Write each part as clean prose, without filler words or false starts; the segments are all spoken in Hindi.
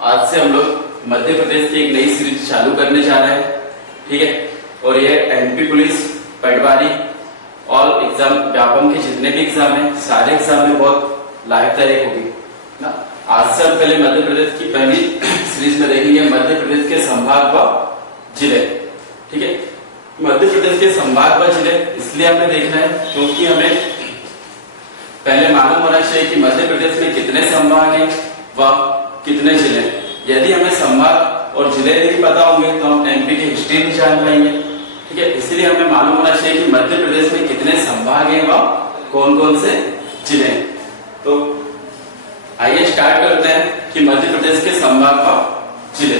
आज से हम लोग मध्य प्रदेश की एक नई सीरीज चालू करने जा रहे हैं, ठीक है। और ये एमपी पुलिस, पटवारी और एग्जाम व्यापम के जितने भी एग्जाम हैं, सारे एग्जाम में बहुत लाभदायक होगी ना। आज से हम पहले मध्य प्रदेश की पहली सीरीज में देखेंगे मध्य प्रदेश के संभाग व जिले, ठीक है। मध्य प्रदेश के संभाग व जिले इसलिए हमें देखना है क्योंकि हमें पहले मालूम होना चाहिए कि मध्य प्रदेश में कितने संभाग हैं व कितने जिले। यदि हमें संभाग और जिले नहीं पता होंगे तो हम एमपी की हिस्ट्री नहीं जान पाएंगे, ठीक है। इसलिए हमें मालूम होना चाहिए कि मध्य प्रदेश में कितने संभाग हैं व कौन कौन से जिले हैं। तो आइए स्टार्ट करते हैं कि मध्य प्रदेश के संभाग व जिले,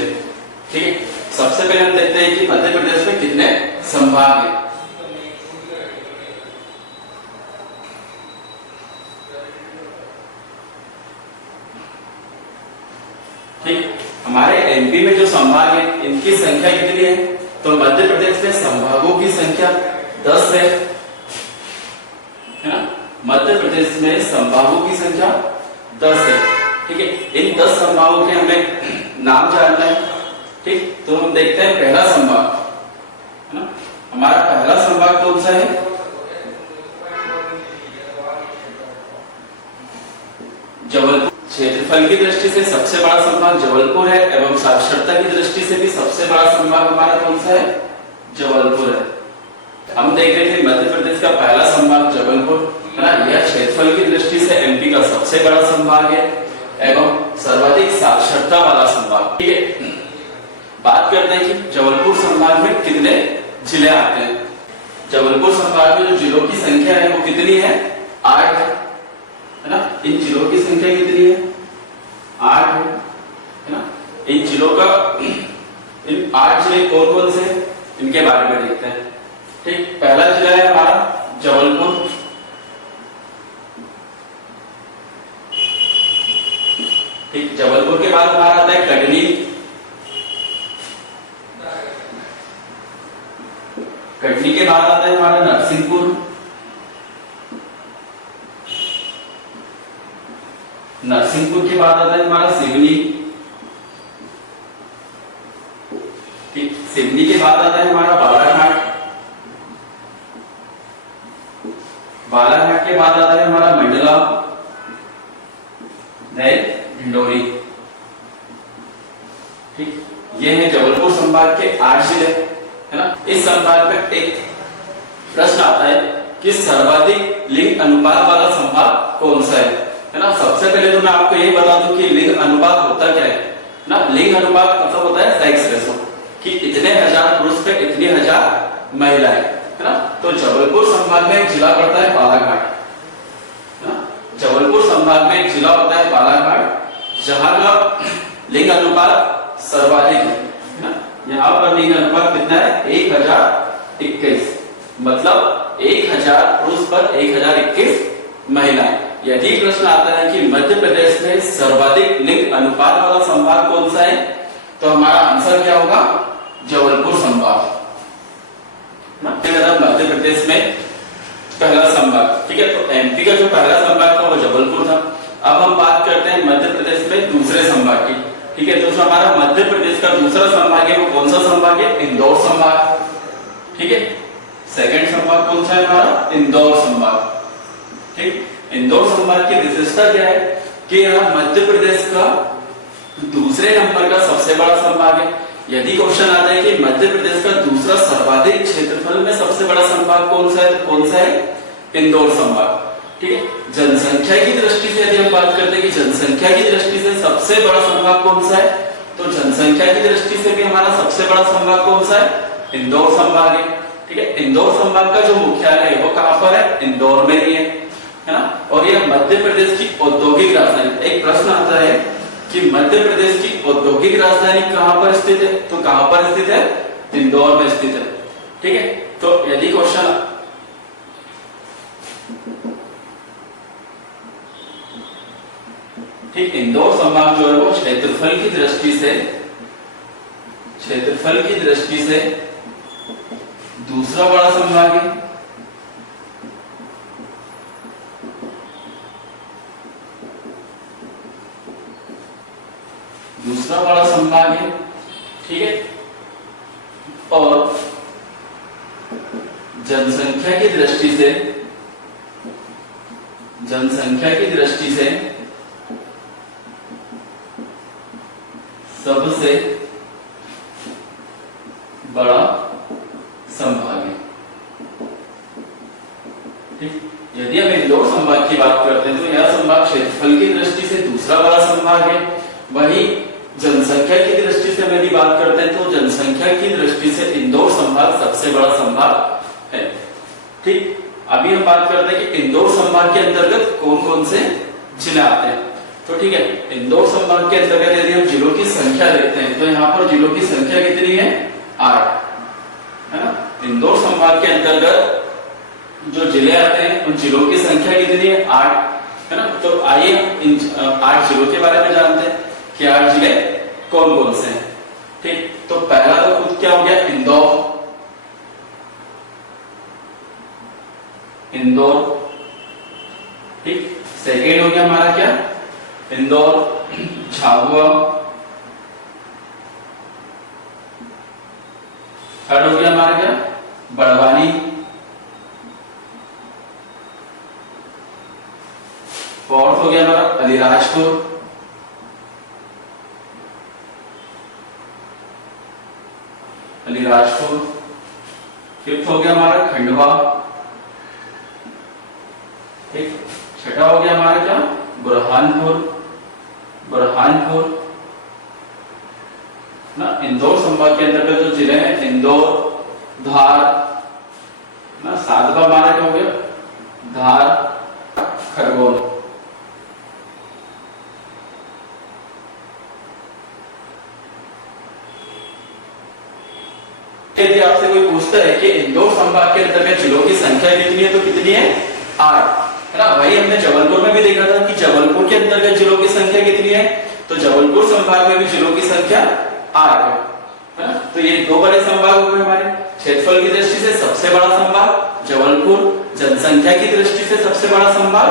ठीक है। सबसे पहले हम देखते हैं कि मध्य प्रदेश में कितने संभाग हैं। ठीक, हमारे एमपी में जो संभाग है इनकी संख्या कितनी है? तो मध्य प्रदेश में संभागों की संख्या 10 है ना। मध्य प्रदेश में संभागों की संख्या 10 है, ठीक है। इन 10 संभागों के हमें नाम जानना है, ठीक। तो हम देखते हैं पहला संभाग है ना। हमारा पहला संभाग कौन सा है? जबलपुर। क्षेत्रफल की दृष्टि से सबसे बड़ा संभाग जबलपुर है एवं साक्षरता की दृष्टि से भी सबसे बड़ा संभाग हमारा कौन सा है? जबलपुर है। हम देख रहे थे मध्य प्रदेश का पहला संभाग जबलपुर है ना। यह क्षेत्रफल की दृष्टि से एमपी का सबसे बड़ा संभाग है एवं सर्वाधिक साक्षरता वाला संभाग, ठीक है। बात करते हैं कि जबलपुर संभाग में कितने जिले आते हैं। जबलपुर संभाग में जो जिलों की संख्या है वो कितनी है? 8 है ना। इन जिलों की संख्या कितनी है? 8 है ना। इन जिलों का इन 8 जिले कौन कौन से इनके बारे में देखते हैं, ठीक। पहला जिला है हमारा जबलपुर, ठीक। जबलपुर के बाद हमारा आता है कटनी, कटनी के बाद आता है हमारा नरसिंहपुर, नरसिंहपुर के बाद आता है हमारा सिवनी, ठीक। सिवनी के बाद आता है हमारा बालाघाट, बालाघाट के बाद आता है हमारा मंडला, ढिंडोरी, ठीक। ये है जबलपुर संभाग के 8 जिले है ना। इस संभाग में एक प्रश्न आता है कि सर्वाधिक लिंग अनुपात वाला संभाग कौन सा है ना। सबसे पहले तो मैं आपको ये बता दूं कि लिंग अनुपात होता क्या है ना। लिंग अनुपात मतलब होता है सेक्स रेशो, कि इतने हजार पुरुष पे इतनी हजार महिलाएं है ना। तो जबलपुर संभाग में एक जिला पड़ता है बालाघाट है ना। जबलपुर संभाग में एक जिला होता है बालाघाट जहां का लिंग अनुपात सर्वाधिक है ना। यहाँ पर लिंग अनुपात कितना है? 1021, मतलब 1000 पुरुष पर 1021 महिलाएं। यदि प्रश्न आता है कि मध्य प्रदेश में सर्वाधिक लिंग अनुपात वाला संभाग कौन सा है, तो हमारा आंसर क्या होगा? जबलपुर संभाग ना। मध्य प्रदेश में पहला संभाग, ठीक है। तो एमपी का जो पहला संभाग था वो जबलपुर था। अब हम बात करते हैं मध्य प्रदेश में दूसरे संभाग की, ठीक है। तो जो हमारा मध्य प्रदेश का दूसरा संभाग है वो कौन सा संभाग है? इंदौर संभाग, ठीक है। सेकंड संभाग कौन सा है हमारा? इंदौर संभाग, ठीक। इंदौर संभाग की विशेषता क्या है कि यह मध्य प्रदेश का दूसरे नंबर का सबसे बड़ा संभाग है। यदि क्वेश्चन आता है कि मध्य प्रदेश का दूसरा सर्वाधिक क्षेत्रफल में सबसे बड़ा संभाग कौन सा है, तो कौन सा है? इंदौर संभाग, ठीक है। जनसंख्या की दृष्टि से यदि हम बात करते हैं कि जनसंख्या की दृष्टि से सबसे बड़ा संभाग कौन सा है, तो जनसंख्या की दृष्टि से भी हमारा सबसे बड़ा संभाग कौन सा है? इंदौर संभाग है, ठीक है। इंदौर संभाग का जो मुख्यालय है वो कहां पर है? इंदौर में ही है ना। और यह मध्य प्रदेश की औद्योगिक राजधानी। एक प्रश्न आता है कि मध्य प्रदेश की औद्योगिक राजधानी कहां पर स्थित है, तो कहां पर स्थित है? इंदौर में स्थित है, ठीक है। तो यदि क्वेश्चन ठीक, इंदौर संभाग जो है वो क्षेत्रफल की दृष्टि से दूसरा बड़ा संभाग है, दूसरा बड़ा संभाग है, ठीक है। और जनसंख्या की दृष्टि से सबसे बड़ा संभाग है, ठीक। यदि हम इंदौर संभाग की बात करते हैं तो यह संभाग क्षेत्रफल की दृष्टि से दूसरा बड़ा संभाग है। वही जनसंख्या की दृष्टि से यदि बात करते हैं तो जनसंख्या की दृष्टि से इंदौर संभाग सबसे बड़ा संभाग है, ठीक। अभी हम बात करते हैं कि इंदौर संभाग के अंतर्गत कौन कौन से जिले आते हैं। तो ठीक है, इंदौर संभाग के अंतर्गत यदि हम जिलों की संख्या देखते हैं तो यहाँ पर जिलों की संख्या कितनी है, 8, है ना। इंदौर संभाग के अंतर्गत जो जिले आते हैं उन जिलों की संख्या कितनी है, 8, है ना। तो आइए इन 8 जिलों के बारे में जानते हैं कि 8 जिले कौन कौन से हैं, ठीक। तो पहला तो खुद क्या हो गया, इंदौर, ठीक। सेकेंड हो गया हमारा क्या, इंदौर, झाबुआ। थर्ड हो गया हमारा क्या, बड़वानी। फोर्थ हो गया हमारा अलीराजपुर। फिफ्थ हो गया हमारा खंडवा, ठीक। छठा हो गया हमारा क्या, बुरहानपुर ना। इंदौर संभाग के अंतर्गत जो जिले हैं, इंदौर, धार ना। सातवां हमारा क्या हो गया, धार, खरगोन। यदि आपसे कोई पूछता है कि इंदौर संभाग के अंतर्गत जिलों की संख्या कितनी है तो कितनी है, 8, है ना। वही हमने जबलपुर में भी देखा था कि जबलपुर के अंतर्गत जिलों की संख्या कितनी है, तो जबलपुर संभाग में भी जिलों की संख्या 8 है ना। तो ये 2 बड़े संभाग हो गए हमारे। क्षेत्रफल की दृष्टि से सबसे बड़ा संभाग जबलपुर, जनसंख्या की दृष्टि से सबसे बड़ा संभाग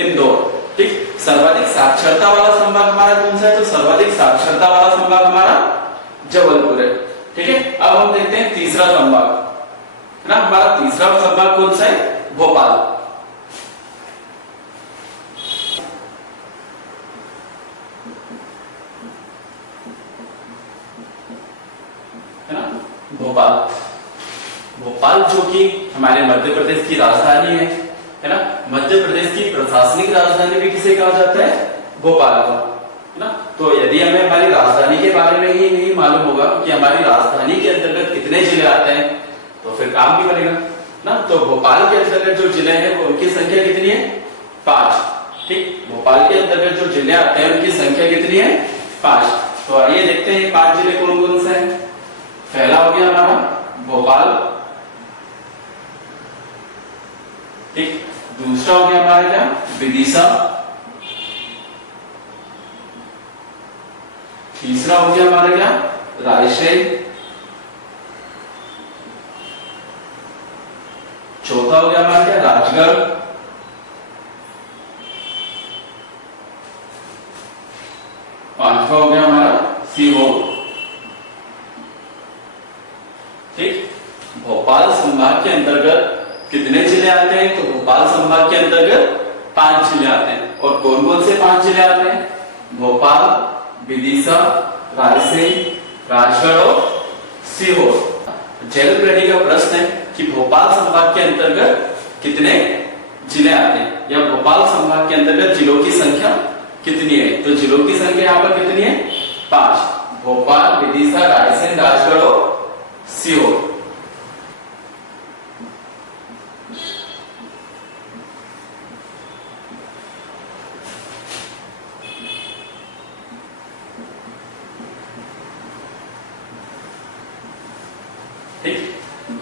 इंदौर, ठीक। सर्वाधिक साक्षरता वाला संभाग हमारा कौन सा है, तो सर्वाधिक साक्षरता वाला संभाग हमारा जबलपुर है, ठीक है। अब हम देखते हैं तीसरा संभाग, है ना। हमारा तीसरा संभाग कौन सा है, भोपाल, है ना। भोपाल जो कि हमारे मध्य प्रदेश की राजधानी है ना। मध्य प्रदेश की प्रशासनिक राजधानी भी किसे कहा जाता है, भोपाल को, है ना। तो यदि हमें हमारी राजधानी के बारे में ही नहीं मालूम होगा कि हमारी राजधानी के अंतर्गत कितने जिले आते हैं तो फिर काम नहीं बनेगा ना। तो भोपाल के अंतर्गत जो जिले हैं वो उनकी संख्या कितनी है, 5, ठीक। भोपाल के अंतर्गत जो जिले आते हैं उनकी संख्या कितनी है, 5। तो आइए देखते हैं 5 जिले कौन कौन से हैं। पहला हो गया हमारा भोपाल, ठीक। दूसरा हो गया हमारा क्या, विदिशा। तीसरा हो गया हमारा क्या, रायसेन। चौथा हो गया हमारा क्या, राजगढ़। पांचवा हो गया हमारा सीहोर, ठीक। भोपाल संभाग के अंतर्गत कितने जिले आते हैं, तो भोपाल संभाग के अंतर्गत 5 जिले आते हैं। और कौन कौन से 5 जिले आते हैं, भोपाल, विदिशा, रायसेन, राजगढ़ और सीहोर। जेल प्रेडी का प्रश्न है कि भोपाल संभाग के अंतर्गत कितने जिले आते हैं या भोपाल संभाग के अंतर्गत जिलों की संख्या कितनी है। तो जिलों की संख्या यहाँ पर कितनी है, 5, भोपाल, विदिशा, रायसेन, राजगढ़ और सीहोर।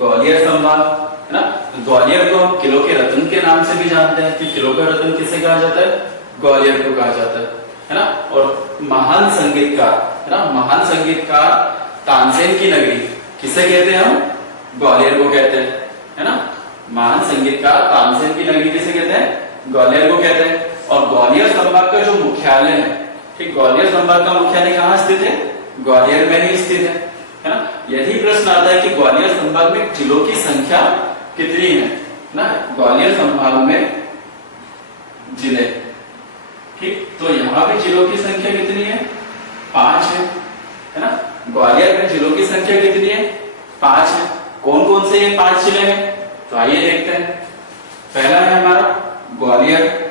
ग्वालियर संभाग, है ना। ग्वालियर को हम किलो के रत्न के नाम से भी जानते हैं कि किलो का रत्न किसे कहा जाता है, ग्वालियर को कहा जाता है ना। और महान संगीतकार, है ना, महान संगीतकार तानसेन की नगरी किसे कहते हैं, हम ग्वालियर को कहते हैं, है ना। महान संगीतकार तानसेन की नगरी किसे कहते हैं, ग्वालियर को कहते हैं। और ग्वालियर संभाग का जो मुख्यालय है, ठीक, ग्वालियर संभाग का मुख्यालय कहाँ स्थित है? ग्वालियर में ही स्थित है ना। यदि प्रश्न आता है कि ग्वालियर संभाग में जिलों की संख्या कितनी है ना, ग्वालियर संभाग में जिले, ठीक, तो यहाँ पे जिलों की संख्या कितनी है? 5 है ना। ग्वालियर में जिलों की संख्या कितनी है? 5 है। कौन कौन से ये 5 जिले हैं? तो आइए देखते हैं। पहला है हमारा ग्वालियर,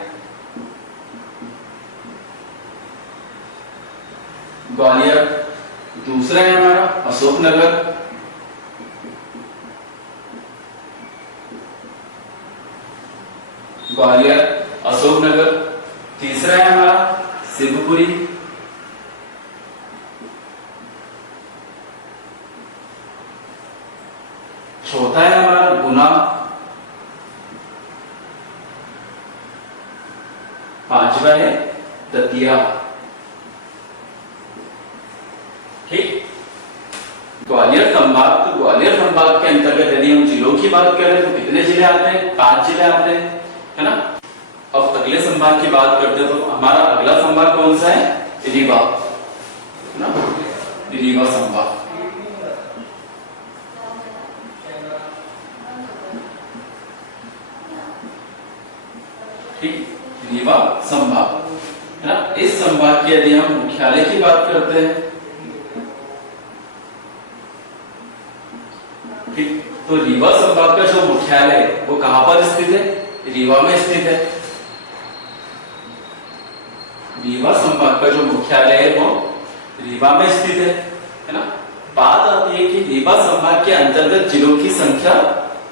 ग्वालियर, दूसरा है हमारा अशोकनगर, ग्वालियर, अशोकनगर, तीसरा है हमारा शिवपुरी, चौथा है हमारा गुना, पांचवा है दतिया। ठीक, ग्वालियर संभाग, तो ग्वालियर संभाग के अंतर्गत यदि हम जिलों की बात करें तो कितने जिले आते हैं? 5 जिले आते हैं, है ना। अब अगले संभाग की बात करते हैं तो हमारा अगला संभाग कौन सा है? रीवा, है ना, रीवा संभाग। ठीक, रीवा संभाग, है ना। इस संभाग की यदि हम मुख्यालय की बात करते हैं, ठीक, तो रीवा संभाग का जो मुख्यालय वो कहां पर स्थित है? रीवा में स्थित है। रीवा संभाग का जो मुख्यालय है वो रीवा में स्थित है ना। बात आती है कि रीवा संभाग के अंतर्गत जिलों की संख्या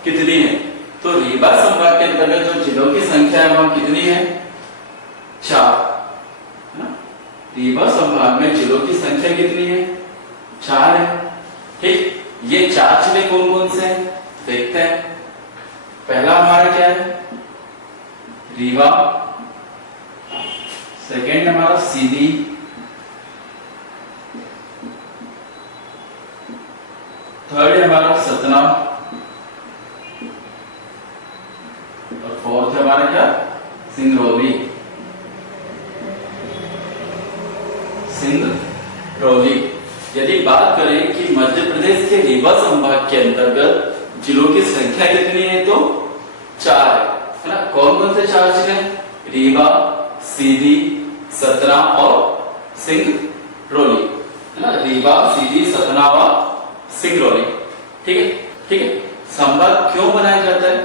कितनी है? तो रीवा संभाग के अंतर्गत जो जिलों की संख्या है वह कितनी है? 4, है ना। रीवा संभाग में जिलों की संख्या कितनी है? 4 है। ठीक, ये 4 जिले कौन कौन से हैं? देखते हैं। पहला हमारा क्या है? रीवा, सेकेंड हमारा सीधी, थर्ड हमारा सतना, और फोर्थ हमारा क्या? सिंगरौली, सिंगरौली। यदि बात करें कि मध्य प्रदेश के रीवा संभाग के अंतर्गत जिलों की संख्या कितनी है तो 4 है ना। कौन कौन से 4 जिले? रीवा, सीधी, सतना और सिंगरौली, है ना। रीवा, सीधी, सतना और सिंगरौली। ठीक है, ठीक है। संभाग क्यों बनाया जाता है?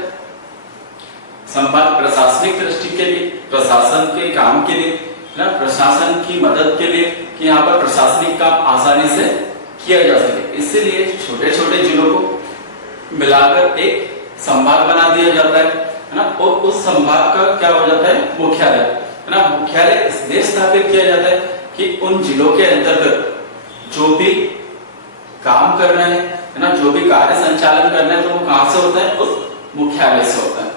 संभाग प्रशासनिक दृष्टि के लिए, प्रशासन के काम के लिए, ना, प्रशासन की मदद के लिए, कि यहाँ पर प्रशासनिक काम आसानी से किया जा सके, इसलिए छोटे छोटे जिलों को मिलाकर एक संभाग बना दिया जाता है ना। और उस संभाग का क्या हो जाता है? मुख्यालय, है ना। मुख्यालय इसलिए स्थापित किया जाता है कि उन जिलों के अंतर्गत जो भी काम करना है ना, जो भी कार्य संचालन करना है, तो वो कहां से होता है? उस मुख्यालय से होता है।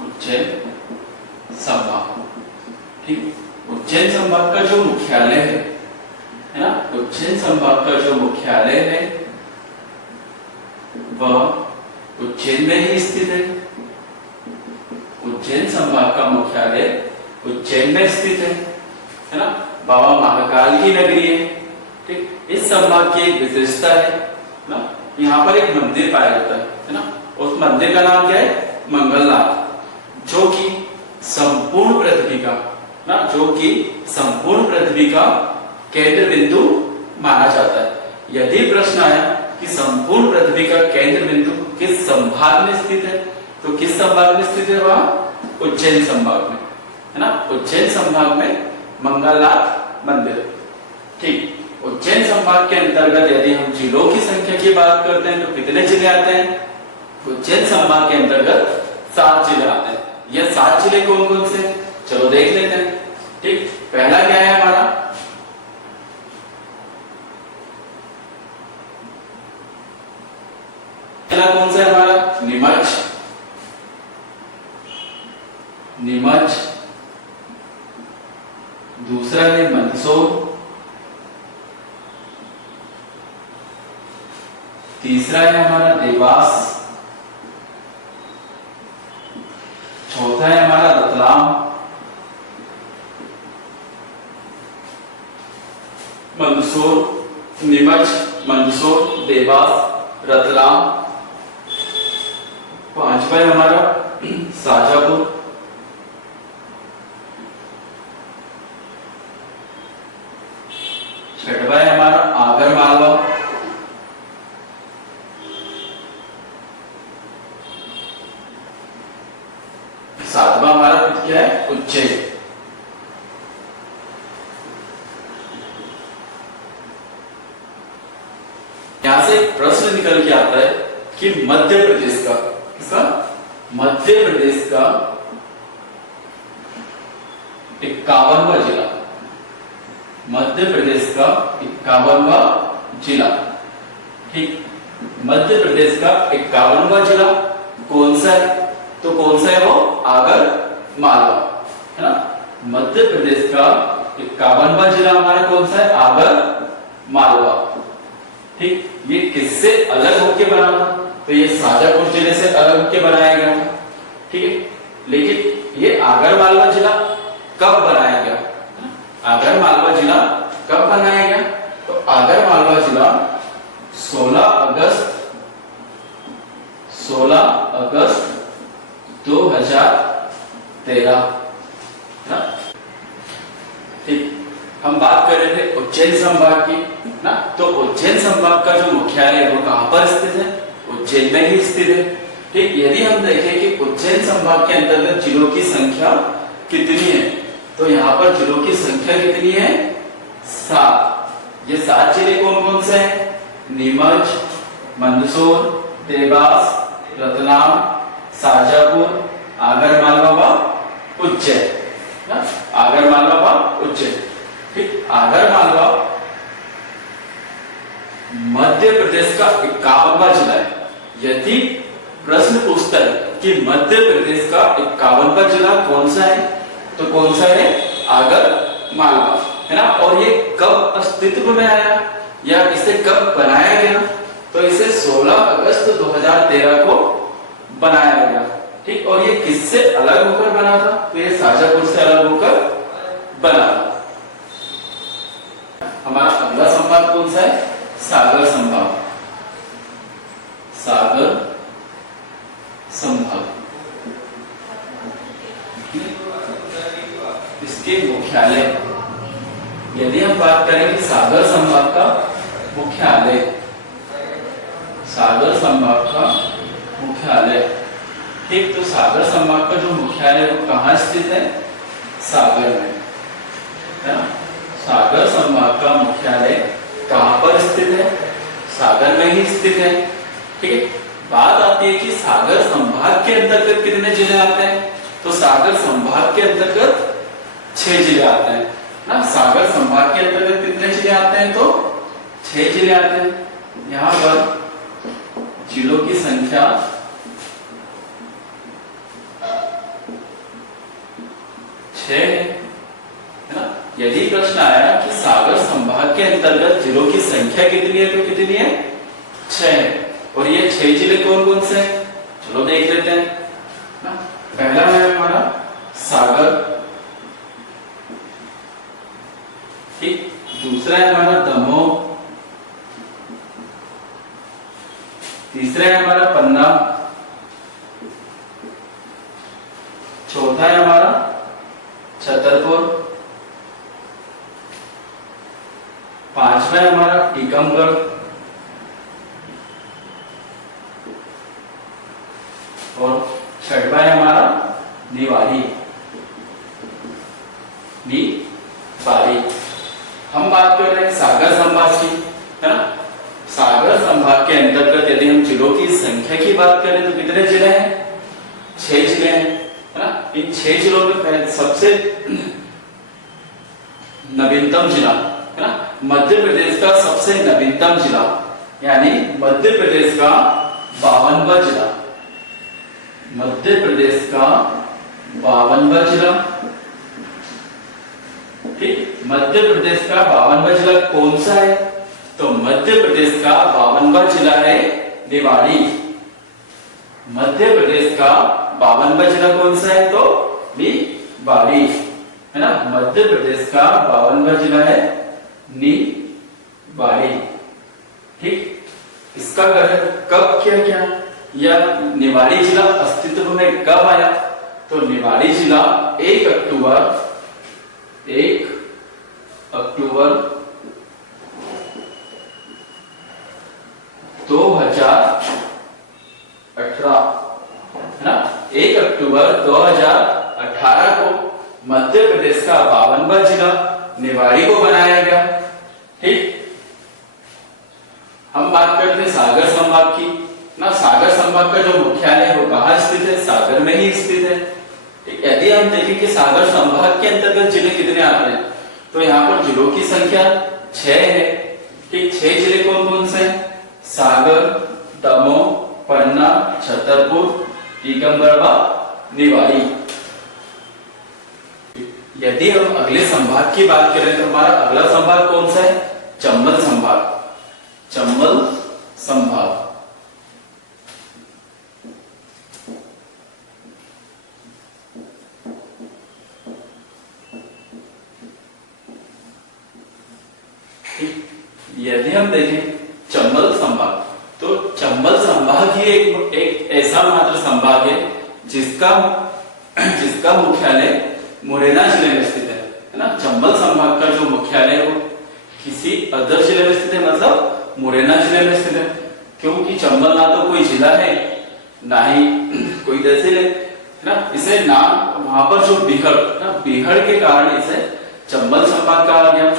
उज्जैन संभाग, ठीक, उज्जैन संभाग का जो मुख्यालय है ना, उज्जैन संभाग का जो मुख्यालय है वह उज्जैन में ही स्थित है। उज्जैन संभाग का मुख्यालय उज्जैन में स्थित है ना। बाबा महाकाल की नगरी है। ठीक, इस संभाग की एक विशेषता है ना, यहाँ पर एक मंदिर पाया जाता है ना। उस मंदिर का नाम क्या है? मंगलनाथ, जो कि संपूर्ण पृथ्वी का ना, जो कि संपूर्ण पृथ्वी का केंद्र बिंदु माना जाता है। यदि प्रश्न आया कि संपूर्ण पृथ्वी का केंद्र बिंदु किस संभाग में स्थित है, तो किस संभाग में स्थित है? वह उज्जैन संभाग में, है ना। उज्जैन संभाग में मंगलनाथ मंदिर। ठीक, उज्जैन संभाग के अंतर्गत यदि हम जिलों की संख्या की बात करते हैं तो कितने जिले आते हैं? उज्जैन संभाग के अंतर्गत 7 जिले आते हैं। यह 7 जिले कौन कौन से? चलो देख लेते हैं। ठीक, पहला क्या है हमारा? पहला कौन सा है हमारा? नीमच, नीमच। दूसरा है मंदसौर, तीसरा है हमारा देवास, चौथा है हमारा रतलाम, मंदसौर, नीमच, मंदसौर, देवास, रतलाम। पांचवा है हमारा शाजापुर, छठवा है हमारा आगर मालवा, सातवां हमारा क्या है उज्जैन। यहां से एक प्रश्न निकल के आता है कि मध्य प्रदेश का, किसका, मध्य प्रदेश का 51वां जिला, मध्य प्रदेश का 51वां जिला, ठीक, मध्य प्रदेश का 51वां जिला कौन सा है? तो कौन सा है वो? आगर मालवा, है ना। मध्य प्रदेश का 51वां जिला हमारा कौन सा है? आगर मालवा, ठीक। ये किससे अलग होके बना था? तो ये शाजापुर जिले से अलग होके बनाया गया था, ठीक है। लेकिन ये आगर मालवा जिला कब बनाया गया? आगर मालवा जिला कब बनाया गया? तो आगर मालवा जिला 16 अगस्त 2013, ठीक। हम बात कर रहे थे उज्जैन संभाग की ना, तो उज्जैन संभाग का जो मुख्यालय है वो कहां पर स्थित है? उज्जैन में ही स्थित है, ठीक। यदि हम देखें कि उज्जैन संभाग के अंतर्गत जिलों की संख्या कितनी है, तो यहाँ पर जिलों की संख्या कितनी है? 7। ये 7 जिले कौन कौन से हैं? नीमच, मंदसौर, देवास, रतलाम, शाजापुर, आगर मालवा व उज्जैन, आगर मालवा व उज्जैन, ठीक। आगर मालवा मध्य प्रदेश का 51वां जिला है। यदि प्रश्न पूछता है कि मध्य प्रदेश का 51वां जिला कौन सा है, तो कौन सा है? आगर मालवा, है ना। और ये कब अस्तित्व में आया या इसे कब बनाया गया? तो इसे 16 अगस्त 2013 को बनाया गया, ठीक। और ये किससे अलग होकर बना था? तो ये शाजापुर से अलग होकर बना था। हमारा अगला संभाग कौन सा है? सागर संभाग, सागर संभाग, इसके मुख्यालय, यदि हम बात करें कि सागर संभाग का मुख्यालय, सागर संभाग का मुख्यालय, ठीक। तो सागर संभाग का जो मुख्यालय वो कहाँ स्थित है? सागर में, है ना। सागर संभाग का मुख्यालय कहां पर स्थित है? सागर में ही स्थित है, ठीक है। बात आती है कि सागर संभाग के अंतर्गत कितने जिले आते हैं? तो सागर संभाग के अंतर्गत 6 जिले आते हैं ना। सागर संभाग के अंतर्गत कितने जिले आते हैं? तो 6 जिले आते हैं। यहाँ पर जिलों की संख्या 6 है ना। यदि प्रश्न आया कि सागर संभाग के अंतर्गत जिलों की संख्या कितनी है, तो कितनी है? 6 है। और ये 6 जिले कौन कौन से हैं? चलो देख लेते हैं ना। पहला है हमारा सागर, ठीक। दूसरा है हमारा दमोह, तीसरा है हमारा पन्ना, चौथा है हमारा छतरपुर, पांचवा है हमारा टीकमगढ़, और छठवा है हमारा निवाड़ी। हम बात कर रहे हैं सागर संभाग की, है ना। सागर संभाग के अंतर्गत यदि हम जिलों की संख्या की बात करें तो कितने जिले हैं? 6 जिले हैं, है ना। इन 6 जिलों में सबसे नवीनतम जिला, है ना, मध्य प्रदेश का सबसे नवीनतम जिला, यानी मध्य प्रदेश का 52वां जिला, मध्य प्रदेश का 52वां जिला, ठीक। मध्य प्रदेश का 52वां जिला कौन सा है? तो मध्य प्रदेश का 52वां जिला है निवाड़ी। मध्य प्रदेश का 52वां जिला कौन सा है? तो निवाड़ी, है ना। मध्य प्रदेश का 52वां जिला है निवाड़ी। ठीक, इसका गठन कब किया गया या निवाड़ी जिला अस्तित्व में कब आया? तो निवाड़ी जिला 1 अक्टूबर 2018, है ना। 1 अक्टूबर 2018 को मध्य प्रदेश का 52वां जिला निवाड़ी को बनाया गया। ठीक, हम बात करते हैं सागर संभाग की ना। सागर संभाग का जो मुख्यालय है वो कहाँ स्थित है? सागर में ही स्थित है। यदि हम देखें कि सागर संभाग के अंतर्गत जिले कितने आते हैं, तो यहाँ पर जिलों की संख्या 6 है। ठीक, 6 जिले कौन कौन से हैं? सागर, दमोह, पन्ना, छतरपुर, टीकमगढ़, निवाड़ी। यदि हम अगले संभाग की बात करें तो हमारा अगला संभाग कौन सा है? चंबल संभाग। चंबल संभाग यदि हम देखें चंबल संभाग, तो चंबल संभाग ही एक ऐसा मात्र संभाग है जिसका मुख्यालय मुरैना जिले में स्थित है ना। चंबल संभाग का जो मुख्यालय है वो किसी अदर जिले में स्थित है, मतलब मुरैना जिले में स्थित है। क्योंकि चंबल ना तो कोई जिला है ना ही कोई तहसील है ना। इसे नाम वहां पर जो बीहड़ के कारण इसे चंबल संभाग कहा गया।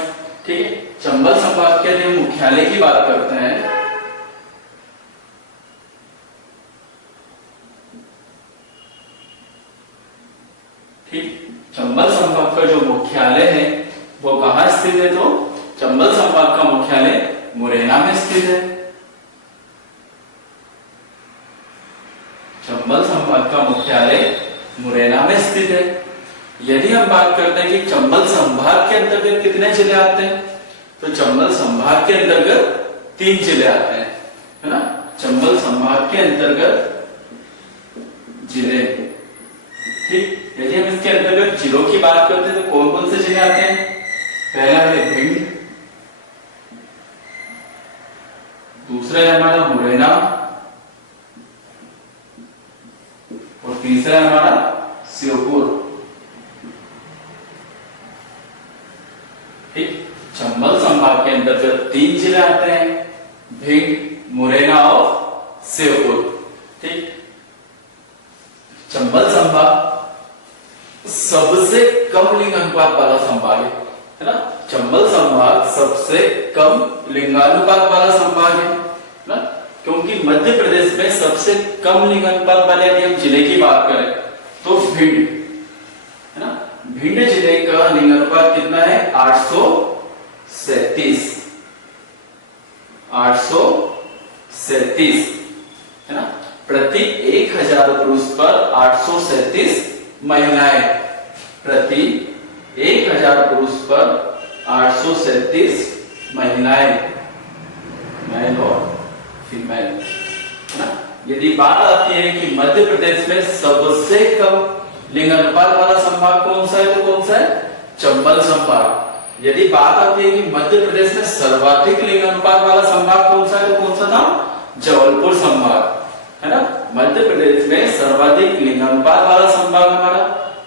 ठीक है, चंबल संभाग के लिए मुख्यालय की बात करते हैं। ठीक, चंबल संभाग का जो मुख्यालय है वो कहाँ स्थित है? तो चंबल संभाग का मुख्यालय मुरैना में स्थित है। चंबल संभाग का मुख्यालय मुरैना में स्थित है। यदि हम बात करते हैं कि चंबल संभाग के अंतर्गत कितने जिले आते हैं, तो चंबल संभाग के अंतर्गत 3 जिले आते हैं, है ना। चंबल संभाग के अंतर्गत जिले। ठीक, यदि हम इसके अंतर्गत जिलों की बात करते हैं तो कौन कौन से जिले आते हैं? पहला है भिंड, दूसरा है हमारा मुरैना और तीसरा है हमारा श्योपुर। ठीक, चंबल संभाग के अंतर्गत 3 जिले आते हैं, भिंड, मुरैना और श्योपुर। ठीक, चंबल संभाग सबसे कम लिंग अनुपात वाला संभाग है ना। चंबल संभाग सबसे कम लिंगानुपात वाला संभाग है ना, क्योंकि मध्य प्रदेश में सबसे कम लिंगानुपात वाले यदि हम जिले की बात करें तो भिंड, है ना। भिंड जिले का लिंगानुपात कितना है? 837, है ना। प्रति 1000 पुरुष पर 837 महिलाएं, प्रति 1000 पुरुष पर 837 महिलाएं, मेल और फीमेल, है ना। यदि बात आती है कि मध्य प्रदेश में सबसे कम लिंगानुपात वाला संभाग कौन सा है, तो कौन सा है? चंबल संभाग। यदि बात आती है कि मध्य प्रदेश में सर्वाधिक लिंगानुपात वाला संभाग कौन सा है, तो कौन सा था? जबलपुर संभाग, है ना। मध्य प्रदेश में सर्वाधिक लिंगानुपात वाला संभाग हमारा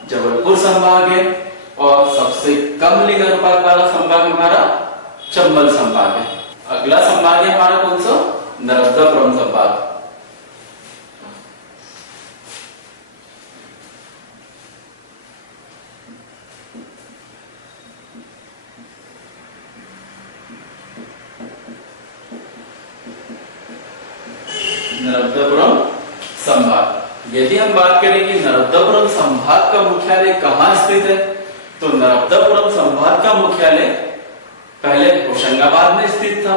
जबलपुर संभाग है और सबसे कम लिंगानुपात वाला संभाग हमारा चंबल संभाग है। अगला संभाग है हमारा कौन सा? नर्मदापुरम संभाग। नर्मदापुरम संभाग। यदि हम बात करें कि नर्मदापुरम संभाग का मुख्यालय कहाँ स्थित है, तो नर्मदापुरम संभाग का मुख्यालय पहले होशंगाबाद में स्थित था,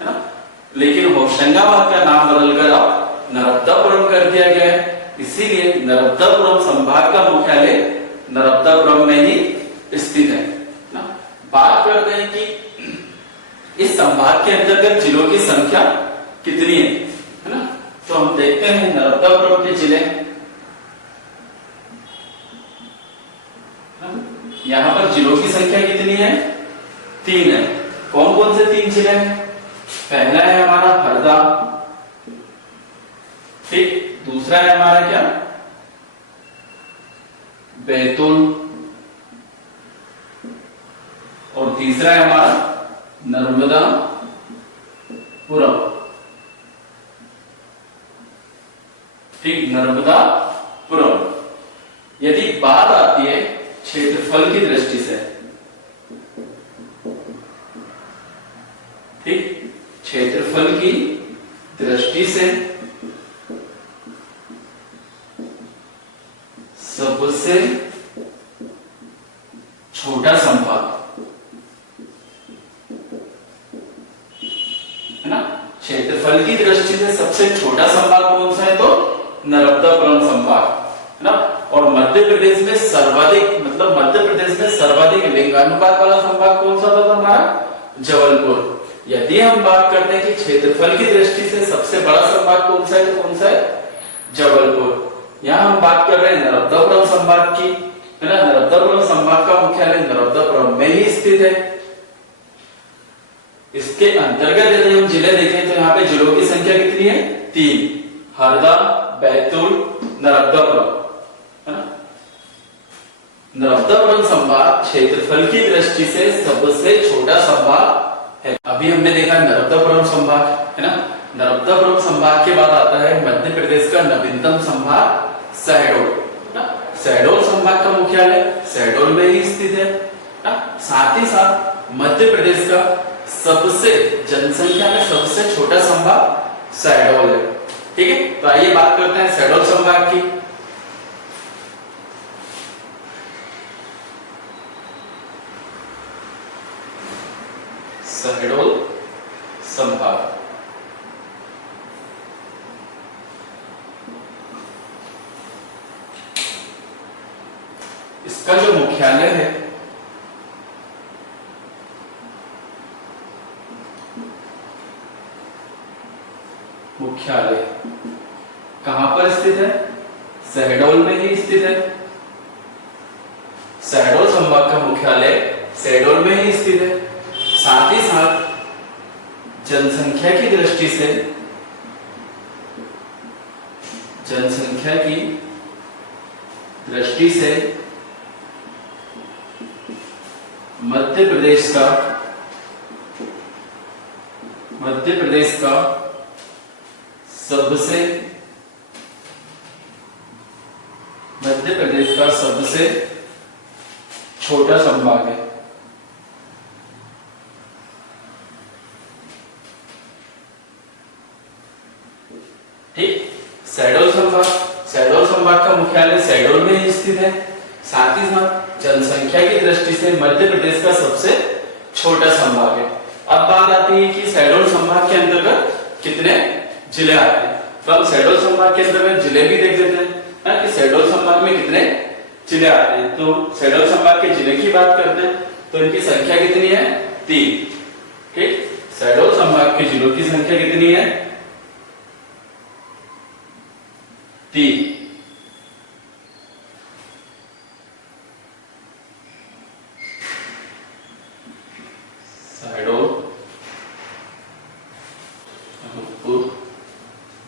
है ना। लेकिन होशंगाबाद का नाम बदलकर अब नर्मदापुरम कर दिया गया है, इसीलिए नर्मदापुरम संभाग का मुख्यालय नर्मदापुरम में ही स्थित है ना। बात करते हैं कि इस संभाग के अंतर्गत जिलों की संख्या कितनी है ना। तो हम देखते हैं नर्मदापुरम के जिले यहाँ पर जिलों की संख्या कितनी है? 3 है। कौन कौन से 3 जिले हैं? पहला है हमारा हरदा, ठीक, दूसरा है हमारा क्या? बैतूल, और तीसरा है हमारा नर्मदापुरम, ठीक, नर्मदापुरम। यदि बात आती है क्षेत्रफल की दृष्टि से, ठीक, क्षेत्रफल की दृष्टि से सबसे छोटा संभाग है ना, क्षेत्रफल की दृष्टि से सबसे छोटा संभाग कौन सा है? तो नर्मदापुरम संभाग है ना। और मध्य प्रदेश में सर्वाधिक, मतलब मध्य प्रदेश में सर्वाधिक लिंगानुपात वाला संभाग कौन सा था? हमारा जबलपुर। यदि हम बात करते हैं कि क्षेत्रफल की दृष्टि से सबसे बड़ा संभाग कौन सा है, तो कौन सा है? जबलपुर। यहाँ हम बात कर रहे हैं नर्मदापुरम संभाग की, है ना। नर्मदापुरम संभाग का मुख्यालय नर्मदापुरम में ही स्थित है। इसके अंतर्गत यदि हम जिले देखें तो यहाँ पे जिलों की संख्या कितनी है? 3, हरदा, बैतूल, नर्मदापुरम, है ना। नर्मदापुरम संभाग क्षेत्रफल की दृष्टि से सबसे छोटा संभाग है। अभी हमने देखा नर्मदापुरम संभाग, है ना। नर्मदापुरम संभाग के बाद आता है मध्य प्रदेश का नवीनतम संभाग शहडोल, शहडोल संभाग का मुख्यालय शहडोल में ही स्थित है ना। साथ ही साथ मध्य प्रदेश का सबसे जनसंख्या में सबसे छोटा संभाग शहडोल है, ठीक है। तो आइए बात करते हैं शहडोल संभाग की। शहडोल संभाग इसका जो मुख्यालय है मुख्यालय कहां पर स्थित है? शहडोल में ही स्थित है। शहडोल संभाग का मुख्यालय शहडोल में ही स्थित है। साथ ही साथ जनसंख्या की दृष्टि से, जनसंख्या की दृष्टि से मध्य प्रदेश का सबसे छोटा संभाग है। ठीक, शहडोल संभाग का मुख्यालय शहडोल में ही स्थित है। साथ ही साथ जनसंख्या की दृष्टि से मध्य प्रदेश का सबसे छोटा संभाग है। अब बात आती है कि शहडोल संभाग के अंतर्गत कितने जिले आते हैं। तो हम शहडोल संभाग के अंतर्गत जिले भी देख लेते हैं कि शहडोल संभाग में कितने जिले आते हैं। तो शहडोल संभाग के जिले की बात करते हैं तो इनकी संख्या कितनी है? 3। ठीक, शहडोल संभाग के जिलों की संख्या कितनी है? 3।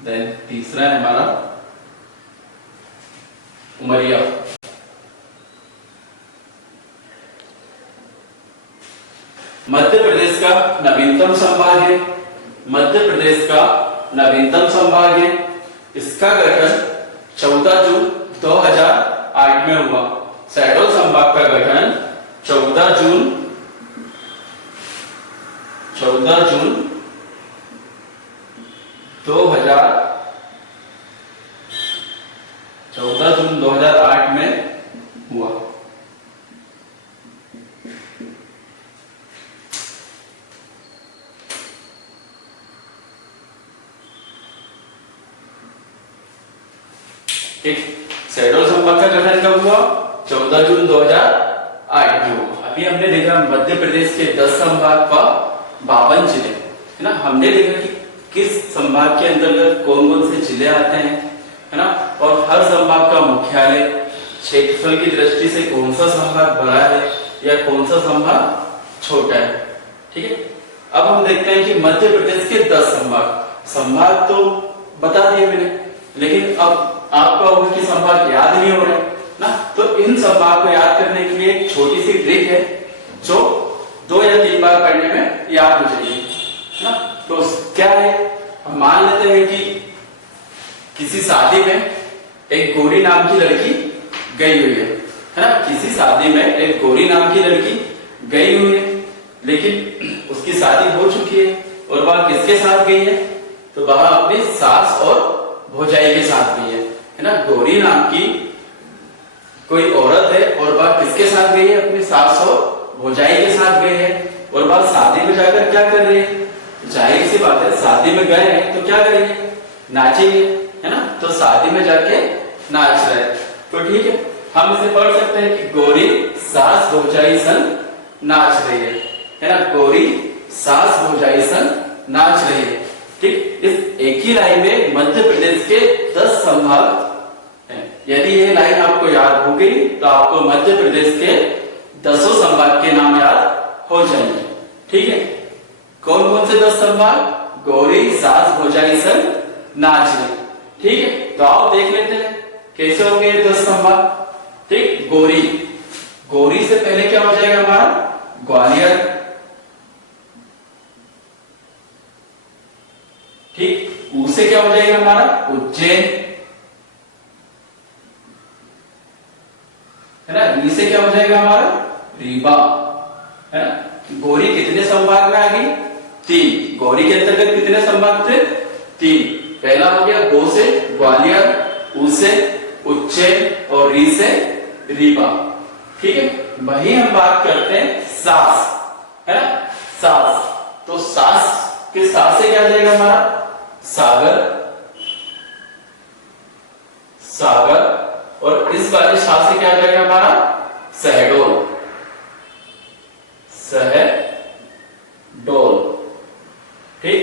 देन तीसरा है हमारा उमरिया। मध्य प्रदेश का नवीनतम संभाग है। मध्य प्रदेश का नवीनतम संभाग है। इसका गठन 14 जून 2008 में हुआ। शहडोल संभाग का गठन 14 जून 2008 में हुआ। ठीक, शहडोल संभाग का गठन कब हुआ? 14 जून 2008 में हुआ। अभी हमने देखा मध्य प्रदेश के 10 संभाग का 52 जिले, है ना। हमने देखा कि किस संभाग के अंतर्गत कौन कौन से जिले आते हैं, है ना। और हर संभाग का मुख्यालय क्षेत्रफल की दृष्टि से कौन सा संभाग बड़ा है या कौन सा संभाग छोटा है। ठीक है, अब हम देखते हैं कि मध्य प्रदेश के 10 संभाग तो बता दिए मैंने, लेकिन अब आपका होगा कि संभाग याद नहीं हो रहे ना, तो इन संभाग को याद करने के लिए एक छोटी सी ट्रिक है जो 2 या 3 बार पढ़ने में याद हो जाएगी ना। तो क्या है, हम मान लेते हैं कि किसी शादी में एक गौरी नाम की लड़की गई हुई है ना, किसी शादी में एक गौरी नाम की लड़की गई हुई है, लेकिन उसकी शादी हो चुकी है और वह किसके साथ गई है, तो वह अपनी सास और भौजाई के साथ गई है ना। गौरी नाम की कोई औरत है और वह किसके साथ गई है, अपनी सास और भौजाई के साथ गई है, और वह शादी में जाकर क्या कर रही है, जाहिर सी बात है शादी में गए हैं तो क्या करेंगे, नाचेंगे है ना, तो शादी में जाके नाच रहे। तो ठीक है, हम इसे पढ़ सकते हैं कि गौरी सास भौजाई संग नाच रही है ना, गौरी सास भौजाई संग नाच रही है। ठीक, इस एक ही लाइन में मध्य प्रदेश के 10 संभाग हैं। यदि ये लाइन आपको याद हो गई तो आपको मध्य प्रदेश के 10 संभाग के नाम याद हो जाएंगे। ठीक है, कौन कौन से 10 संभाग, गौरी सास भौजाई संग नाच रही। ठीक है, तो आप देख लेते हैं कैसे होंगे 10 संभाग। ठीक, गौरी, गौरी से पहले क्या हो जाएगा हमारा, ग्वालियर। ठीक, ऊ से क्या हो जाएगा हमारा, उज्जैन है ना, री से क्या हो जाएगा हमारा, रीवा है ना। गौरी कितने संभाग में आ गई, 3। गौरी के अंतर्गत कितने संभाग थे, 3। पहला हो गया गो से ग्वालियर, ऊ से उज्जैन और री से रीवा। ठीक है, वही हम बात करते हैं सास है ना, सास। तो सास के सास से क्या आ जाएगा हमारा, सागर, सागर, और इस वाले सास से क्या आ जाएगा हमारा, शहडोल, शहडोल। ठीक,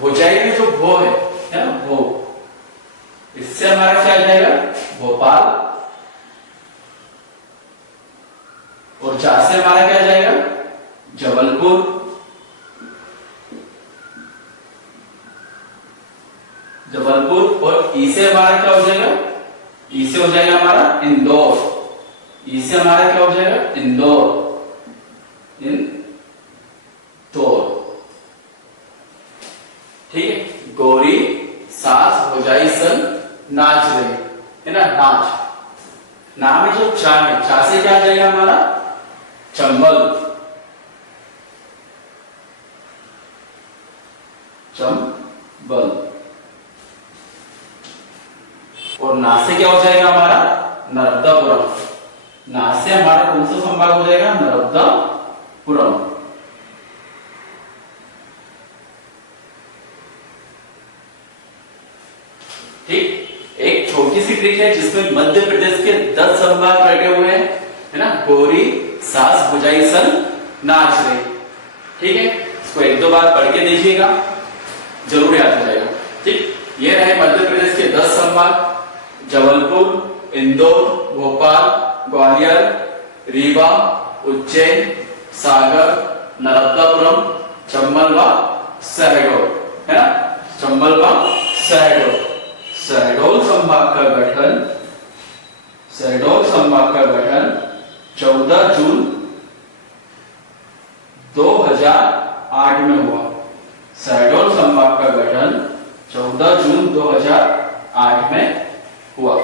भौजाई में जो भो है ना, भो, इससे हमारा क्या आ जाएगा, भोपाल, और जा से हमारा क्या आ जाएगा, जबलपुर, जबलपुर, और ई से हमारा क्या हो जाएगा, ई से हो जाएगा हमारा इंदौर, ई से हमारा क्या हो जाएगा, इंदौर, इंदौर। ठीक है, गौरी सास भौजाई संग नाच रही है ना, नाच। नाम में जो चा है, चा से क्या आ जाएगा हमारा, चंबल, चंबल, और ना से क्या हो जाएगा हमारा, नर्मदापुरम। ना से हमारा कौन सा संभाग हो जाएगा, नर्मदापुरम। ठीक, एक छोटी सी ट्रिक है जिसमें मध्य प्रदेश के 10 संभाग बैठे हुए हैं है ना, गौरी सास भौजाई संग नाच रही। ठीक है, इसको 1-2 बार पढ़ के देखिएगा, जरूर याद हो जाएगा। ठीक, ये रहे मध्य प्रदेश के 10 संभाग, जबलपुर, इंदौर, भोपाल, ग्वालियर, रीवा, उज्जैन, सागर, नर्मदापुरम, चंबल व शहडोल है ना, चंबल व शहडोल। शहडोल संभाग का गठन, शहडोल संभाग का गठन 14 जून 2008 में हुआ। शहडोल संभाग का गठन 14 जून 2008 में हुआ।